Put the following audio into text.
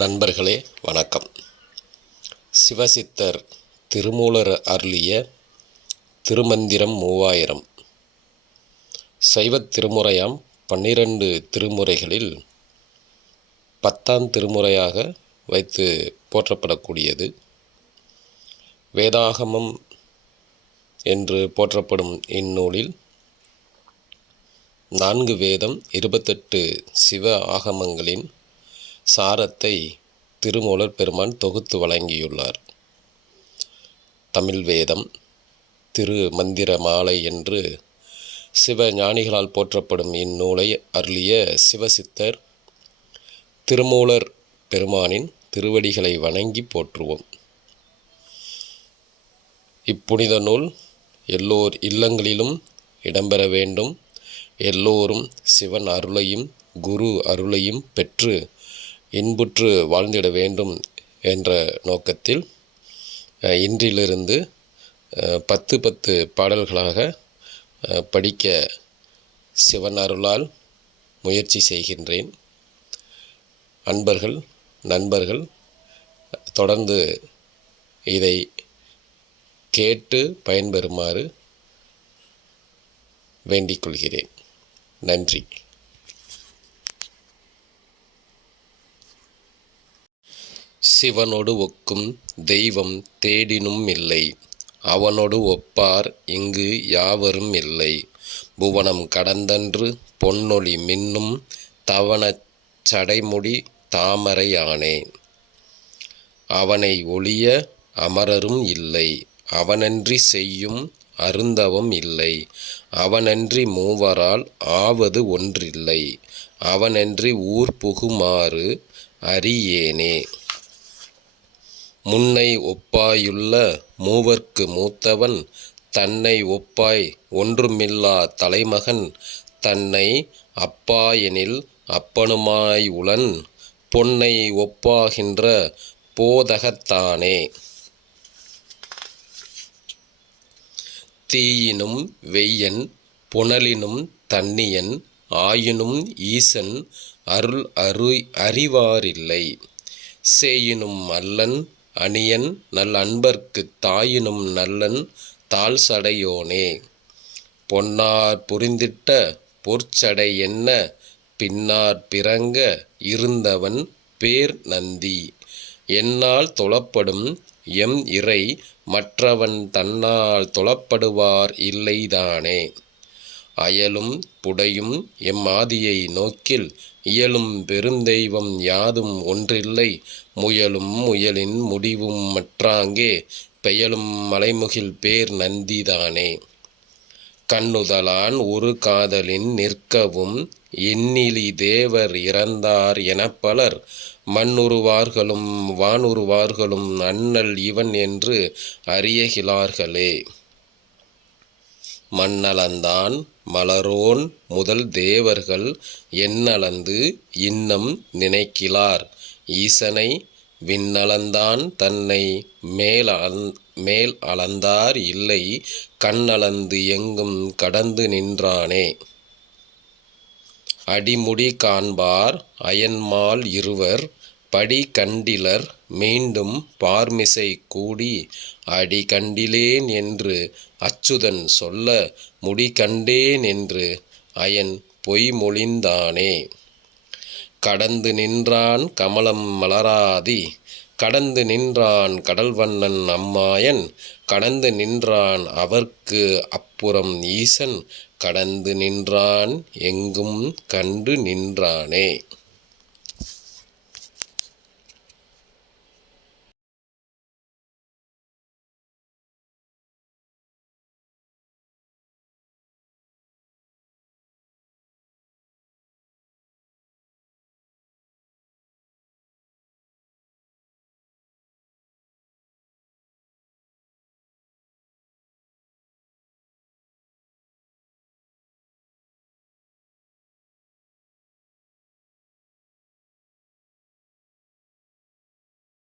நண்பர்களே வணக்கம். சிவசித்தர் திருமூலர் அருளிய திருமந்திரம் 3000 சைவத் திருமுறையாம் 12 திருமுறைகளில் 10ஆம் திருமுறையாக வைத்து போற்றப்படக்கூடியது. வேதாகமம் என்று போற்றப்படும் இந்நூலில் 4 வேதம் 28 சிவ ஆகமங்களின் சாரத்தை திருமூலர் பெருமான் தொகுத்து வழங்கியுள்ளார். தமிழ் வேதம், திருமந்திர மாலை என்று சிவ ஞானிகளால் போற்றப்படும் இந்நூலை அருளிய சிவசித்தர் திருமூலர் பெருமானின் திருவடிகளை வணங்கி போற்றுவோம். இப்புனித நூல் எல்லோர் இல்லங்களிலும் இடம்பெற வேண்டும். எல்லோரும் சிவன் அருளையும் குரு அருளையும் பெற்று இன்புற்று வாழ்ந்திட வேண்டும் என்ற நோக்கத்தில் இன்றிலிருந்து 10 பாடல்களாக படிக்க சிவன் அருளால் முயற்சி செய்கின்றேன். அன்பர்கள், நண்பர்கள் தொடர்ந்து இதை கேட்டு பயன்பெறுமாறு வேண்டிக் கொள்கிறேன். நன்றி. சிவனொடு ஒக்கும் தெய்வம் தேடினும் இல்லை, அவனொடு ஒப்பார் இங்கு யாவரும் இல்லை. புவனம் கடந்தன்று பொன்னொளி மின்னும், தவனச் சடைமுடி தாமரையானே. அவனை ஒழிய அமரரும் இல்லை, அவனன்றி செய்யும் அருந்தவம் இல்லை. அவனன்றி மூவரால் ஆவது ஒன்றில்லை, அவனன்றி ஊர் புகுமாறு அறியேனே. முன்னை ஒப்பாயுள்ள மூவர்க்கு மூத்தவன், தன்னை ஒப்பாய் ஒன்றுமில்லா தலைமகன். தன்னை அப்பாயெனில் அப்பனுமாய் உளன், பொன்னை ஒப்பாகின்ற போதகத்தானே. தீயினும் வெய்யன் புனலினும் தன்னியன், ஆயினும் ஈசன் அருள் அறிவாரில்லை. சேயினும் அல்லன் அணியன் நல் அன்பர்க்குத், தாயினும் நல்லன் தாழ்சடையோனே. பொன்னார் புரிந்திட்ட பொற்சடை என்ன, பின்னார் பிறங்க இருந்தவன் பேர் நந்தி. என்னால் தொழப்படும் எம் இறை, மற்றவன் தன்னால் தொழப்படுவார் இல்லைதானே. அயலும் புடையும் எம்மாதியை நோக்கில், இயலும் பெருந்தெய்வம் யாதும் ஒன்றில்லை. முயலும் முயலின் முடிவும் மற்றாங்கே, பெயலும் மலைமுகில் பேர் நந்திதானே. கண்ணுதலான் ஒரு காதலின் நிற்கவும், எண்ணிலி தேவர் இறந்தார் எனப்பலர். மண்ணுருவார்களும் வானுருவார்களும் அண்ணல் இவன் என்று அறியகிலார்களே. மண்ணளந்தான் மலரோன் முதல் தேவர்கள், எண்ணளந்து இன்னம் நினைக்கிலார் ஈசனை. விண்ணளந்தான் தன்னை மேல் அளந்தார் இல்லை, கண்ணளந்து எங்கும் கடந்து நின்றானே. அடிமுடி காண்பார் அயன்மால் இருவர், படி கண்டிலர் மீண்டும் பார்மிசை கூடி. அடி கண்டிலேன் என்று அச்சுதன் சொல்ல, முடி கண்டேன் என்று அயன் பொய்மொழிந்தானே. கடந்து நின்றான் கமலம் மலராதி, கடந்து நின்றான் கடல்வண்ணன் அம்மாயன். கடந்து நின்றான் அவர்க்கு அப்புறம் ஈசன், கடந்து நின்றான் எங்கும் கண்டு நின்றானே.